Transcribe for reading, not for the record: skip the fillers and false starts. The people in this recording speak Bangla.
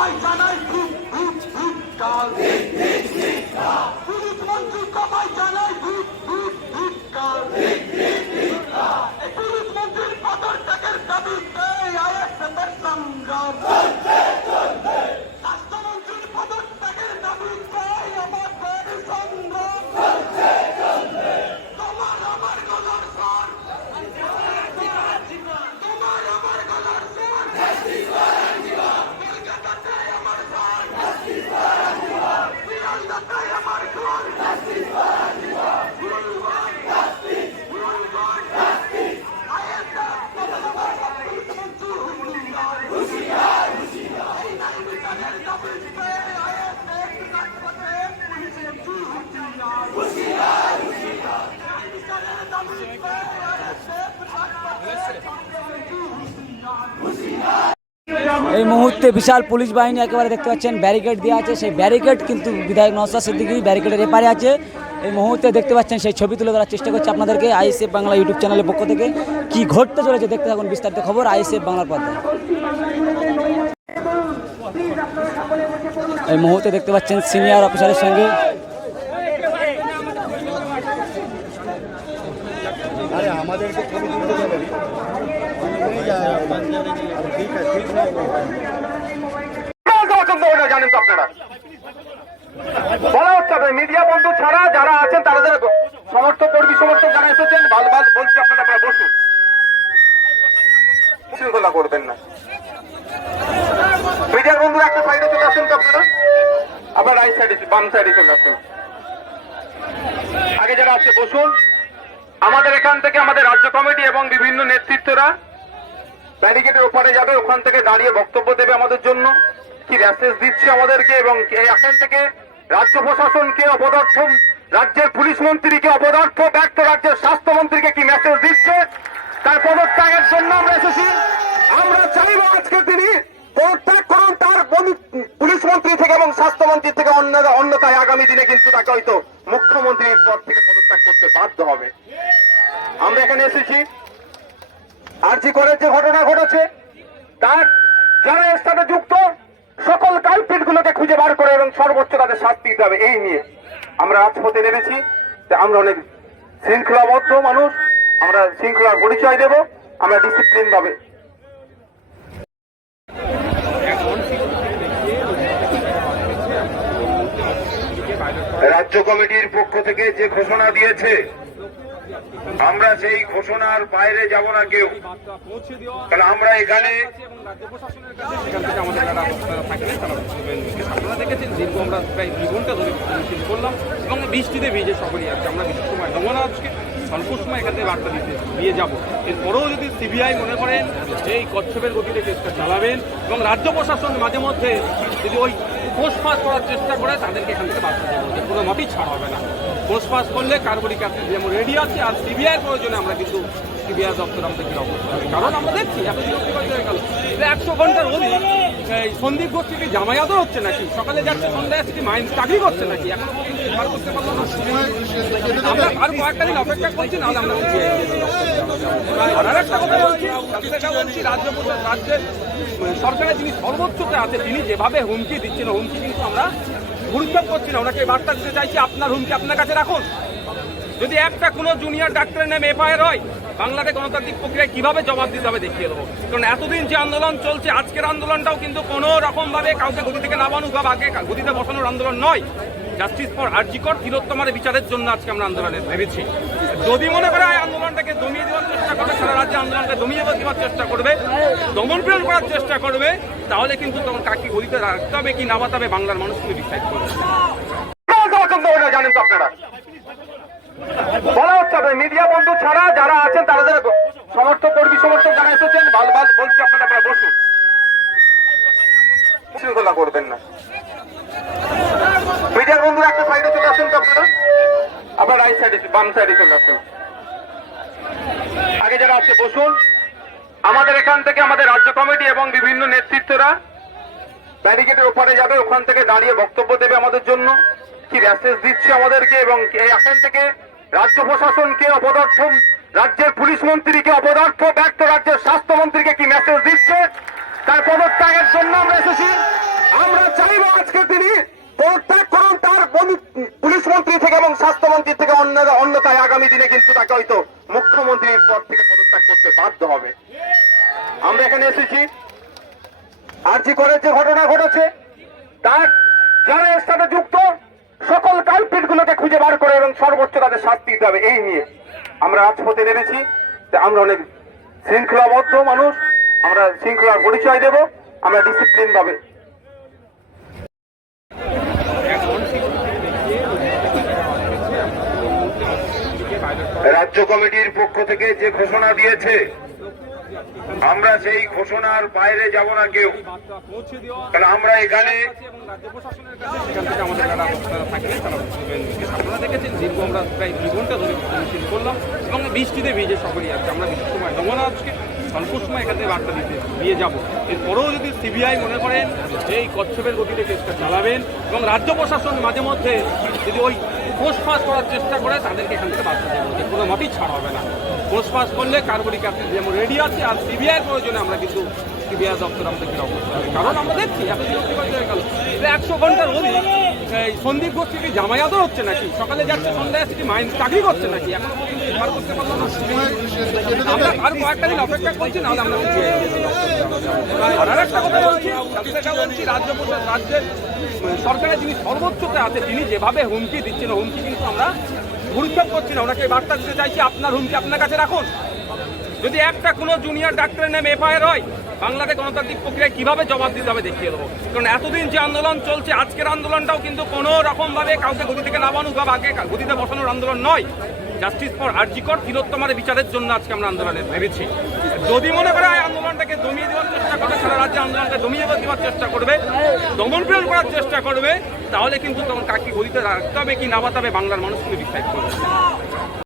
সবাই জানাই পুলিশ মন্ত্রী সবাই জানাই পুলিশ মন্ত্রীর পদত্যাগের দাবিতে আইএসএফের সংগ্রাম, স্বাস্থ্যমন্ত্রীর পদত্যাগের দাবিতে আমাদের সংগ্রাম, তোমার আমার গলার স্বর, তোমার আমার গলার স্বর, কলকাতায় আমার স্বর, শিয়ালদায় আমার স্বর, এই মুহূর্তে বিশাল পুলিশ বাহিনী একেবারে দেখতে পাচ্ছেন ব্যারিকেড দেওয়া আছে, সেই ব্যারিকেড কিন্তু বিধায়ক নওশাদ সিদ্দিকী ব্যারিকেডের এপারে আছে। এই মুহূর্তে দেখতে পাচ্ছেন সেই ছবি তুলে ধরার চেষ্টা করছে আপনাদেরকে আইএসএফ বাংলা ইউটিউব চ্যানেলের পক্ষ থেকে। কি ঘটতে চলেছে দেখতে থাকুন বিস্তারিত খবর আইএসএফ বাংলার পর্দায়। এই মুহূর্তে দেখতে পাচ্ছেন সিনিয়র অফিসারের সঙ্গে জানেন তো আপনারা, বলা হচ্ছে মিডিয়া বন্ধু ছাড়া যারা আছেন তাদের সমর্থক কর্মী সমর্থক যারা এসেছেন ভাল বলছি আপনারা বসুন, শৃঙ্খলা করবেন না। মিডিয়ার বন্ধুরা একটা সাইডে চলে আসেন তো আপনারা, আবার রাইট সাইডে বাম সাইডে চলে আসেন। আগে যারা আছে বসুন। আমাদের এখান থেকে আমাদের রাজ্য কমিটি এবং বিভিন্ন নেতৃত্বরা ব্যারিকেডের ওপারে যাবে, ওখান থেকে দাঁড়িয়ে বক্তব্য দেবে আমাদের জন্য, কি মেসেজ দিচ্ছে আমাদেরকে, এবং এখান থেকে রাজ্য প্রশাসনকে অপদার্থ, রাজ্যের পুলিশ মন্ত্রীকে অপদার্থ ব্যর্থ রাজ্যের স্বাস্থ্যমন্ত্রীকে কি মেসেজ দিচ্ছে তার পদত্যাগের জন্য আমরা এসেছি। আমরা চাইব আজকে তিনি পদত্যাগ করুন তার পুলিশ মন্ত্রী থেকে এবং স্বাস্থ্যমন্ত্রী থেকে, অন্যথায় আগামী দিনে কিন্তু তাকে হয়তো মুখ্যমন্ত্রীর পদ থেকে পদত্যাগ করতে বাধ্য হবে। আমরা এখানে এসেছি আরজি করের যে ঘটনা ঘটেছে তার যারা এর সাথে যুক্ত সকল কালপিট গুলোকে খুঁজে বার করে এবং সর্বোচ্চ তাদের শাস্তি দিতে হবে, এই নিয়ে আমরা রাজপথে নেমেছি। আমরা অনেক শৃঙ্খলাবদ্ধ মানুষ, আমরা শৃঙ্খলার পরিচয় দেব, আমরা ডিসিপ্লিন ভাবে। রাজ্য কমিটির পক্ষ থেকে যে ঘোষণা দিয়েছে আমরা সেই ঘোষণার বাইরে যাব না কেউ, কারণ আমরা এখানে আপনারা দেখেছেন দীর্ঘ আমরা প্রায় 2 ঘন্টা ধরে মিছিল করলাম এবং বৃষ্টিতে ভিজে সকলেই আছে। আমরা বেশি সময় দেবো না, আজকে স্বল্প সময় এখান থেকে বার্তা দিয়ে যাবো। এরপরেও যদি সিবিআই মনে করেন যে এই কচ্ছপের গতিতে চেষ্টা চালাবেন এবং রাজ্য প্রশাসন মাঝে মধ্যে যদি ওই ঘোষপাস করার চেষ্টা করে তাদেরকে এখান থেকে বার্তা দেবো যে কোনো মতেই ছাড় হবে না। ঘোষপাস করলে কার্বনিক অ্যাসিড যেমন রেডি আছে, আর সিবিআইয়ের প্রয়োজনে আমরা কিন্তু সিবিআই দপ্তর আমাদের কি অবস্থা হবে, কারণ আমরা দেখছি এত বিরক্তিকর হয়ে গেল 100 ঘন্টার অধিক সন্দীপ ঘোষ থেকে জামায়াতও হচ্ছে নাকি, সকালে যাচ্ছে সন্ধ্যায় আসছে মাইন্ড চাকরি করছে নাকি, এখনো করতে পারলো না। আমরা আর কয়েকটা দিন অপেক্ষা করছি, নাহলে আমরা আর একটা কথা বলছি, রাজ্যের সরকারের যিনি সর্বোচ্চতে আছে তিনি যেভাবে হুমকি দিচ্ছেন, হুমকি কিন্তু আমরা গুরুত্ব করছি না। ওনাকে বার্তা দিতে চাইছি আপনার হুমকি আপনার কাছে রাখুন। যদি একটা কোনো জুনিয়র ডাক্তারের নামে এফআইআর হয়, বাংলাদেশ গণতান্ত্রিক প্রক্রিয়ায় কিভাবে জবাব দিতে হবে দেখিয়ে দেবো। কারণ এতদিন যে আন্দোলন চলছে, আজকের আন্দোলনটাও কিন্তু কোনো রকম ভাবে কাউকে গদি থেকে নামানো বা আগে গদিতে বসানোর আন্দোলন নয়। জাস্টিস ফর আরজিকর তিলোত্তমার বিচারের জন্য আজকে আমরা আন্দোলনে ভেবেছি। যদি মনে করে আন্দোলনটাকে দমিয়ে দেওয়ার চেষ্টা করবে, সারা রাজ্যে আন্দোলনকে দমিয়ে দেওয়ার চেষ্টা করবে, দমনপীড়ন করার চেষ্টা করবে, তাহলে কিন্তু তখন কাকে গদিতে রাখতে হবে কি নামাতে হবে বাংলার মানুষ কিন্তু ডিসাইড করবে। জানেন তো আপনারা, বলা হচ্ছে মিডিয়া বন্ধু ছাড়া যারা আছেন তাদের সমর্থক কর্মী সমর্থক যারা এসেছেন ভাল বলছি আপনারা বসুন, শৃঙ্খলা করবেন না। মিডিয়ার বন্ধুরা একটা সাইডে চলে আসেন তো আপনারা, আবার রাইট সাইডে বাম সাইডে চলে আসেন। আগে যারা আছে বসুন। আমাদের এখান থেকে আমাদের রাজ্য কমিটি এবং বিভিন্ন নেতৃত্বরা ব্যারিকেডের ওপারে যাবে, ওখান থেকে দাঁড়িয়ে বক্তব্য দেবে আমাদের জন্য, কি মেসেজ দিচ্ছে আমাদেরকে, এবং এখান থেকে রাজ্য প্রশাসনকে অপদার্থ, রাজ্যের পুলিশ মন্ত্রীকে অপদার্থ ব্যর্থ রাজ্যের স্বাস্থ্যমন্ত্রীকে কি মেসেজ দিচ্ছে তার পদত্যাগের জন্য আমরা এসেছি। স্বাস্থ্যমন্ত্রীর থেকে অন্যথায় আগামী দিনে কিন্তু তাকে হয়তো মুখ্যমন্ত্রীর পদ থেকে পদত্যাগ করতে বাধ্য হবে। আমরা এখানে এসেছি আরজি করে যে ঘটনা ঘটেছে তার যারা এর সাথে যুক্ত সকল কালপিট গুলোকে খুঁজে বার করে এবং সর্বোচ্চ তাদের শাস্তি দিতে হবে এই নিয়ে আমরা রাজপথে নেমেছি। আমরা অনেক শৃঙ্খলাবদ্ধ মানুষ, আমরা শৃঙ্খলার পরিচয় দেব, আমরা ডিসিপ্লিন ভাবে। রাজ্য কমিটির পক্ষ থেকে যে ঘোষণা দিয়েছে আমরা সেই ঘোষণার বাইরে যাব না কেউ, কারণ আমরা এখানে আপনারা দেখেছেন দীর্ঘ আমরা প্রায় 2 ঘন্টা ধরে মিছিল করলাম এবং বৃষ্টিতে ভিজে সকলেই আছে। আমরা বিশেষ সময় দেবো না আজকে, স্বল্প সময় এখান থেকে বার্তা দিয়ে যাবো। এরপরেও যদি সিবিআই মনে করেন এই কচ্ছপের গতিতে কেসটা চালাবেন এবং রাজ্য প্রশাসন মাঝে মধ্যে যদি ওই পোস্টফাস করার চেষ্টা করে তাদেরকে এখান থেকে বার্তা দেবো যে কোনো মতেই ছাড় হবে না। পোস্টফাস করলে কার্বনিক অ্যাসিড যেমন রেডি আছে, আর সিবিআই প্রয়োজনে আমরা কিন্তু সিবিআই দপ্তর আমাদেরকে অবস্থা হবে, কারণ আমরা দেখছি এত বিরক্তিকর হয়ে গেল 100 ঘন্টার অধিক এই সন্দীপ ঘোষ কি জামাই আদর হচ্ছে নাকি, সকালে যাচ্ছে সন্ধ্যায় আসছে কি মাইন্ড চাকরি করছে নাকি, এখনো পর্যন্ত উদ্ধার করতে পারলো না। আমরা আর কয়েকটা দিন অপেক্ষা করছি, নাহলে আমরা আর একটা কথা বলছি, রাজ্যের সরকারের যিনি সর্বোচ্চতে আছে তিনি যেভাবে হুমকি দিচ্ছেন, হুমকি কিন্তু আমরা গুরুত্ব করছি না। ওনাকে বার্তা দিতে চাইছি আপনার হুমকি আপনার কাছে রাখুন। যদি একটা কোনো জুনিয়র ডাক্তারের নামে এফআইআর হয়, বাংলাদেশ গণতান্ত্রিক প্রক্রিয়ায় কিভাবে জবাব দিতে হবে দেখিয়ে দেবো। কারণ এতদিন যে আন্দোলন চলছে, আজকের আন্দোলনটাও কিন্তু কোনো রকমভাবে কাউকে গতি থেকে নামানো বা আগে গতিতে বসানোর আন্দোলন নয়। জাস্টিস ফর আরজি কর তিলোত্তমার বিচারের জন্য আজকে আমরা আন্দোলনে ভেবেছি। যদি মনে করে এই আন্দোলনটাকে দমিয়ে দেওয়ার চেষ্টা করবে, সারা রাজ্যে আন্দোলনকে দমিয়ে দেওয়ার চেষ্টা করবে, দমন পীড়ন করার চেষ্টা করবে, তাহলে কিন্তু তখন কাকে গতিতে রাখতে হবে কি নামাতে হবে বাংলার মানুষ কিন্তু ডিসাইড করবে।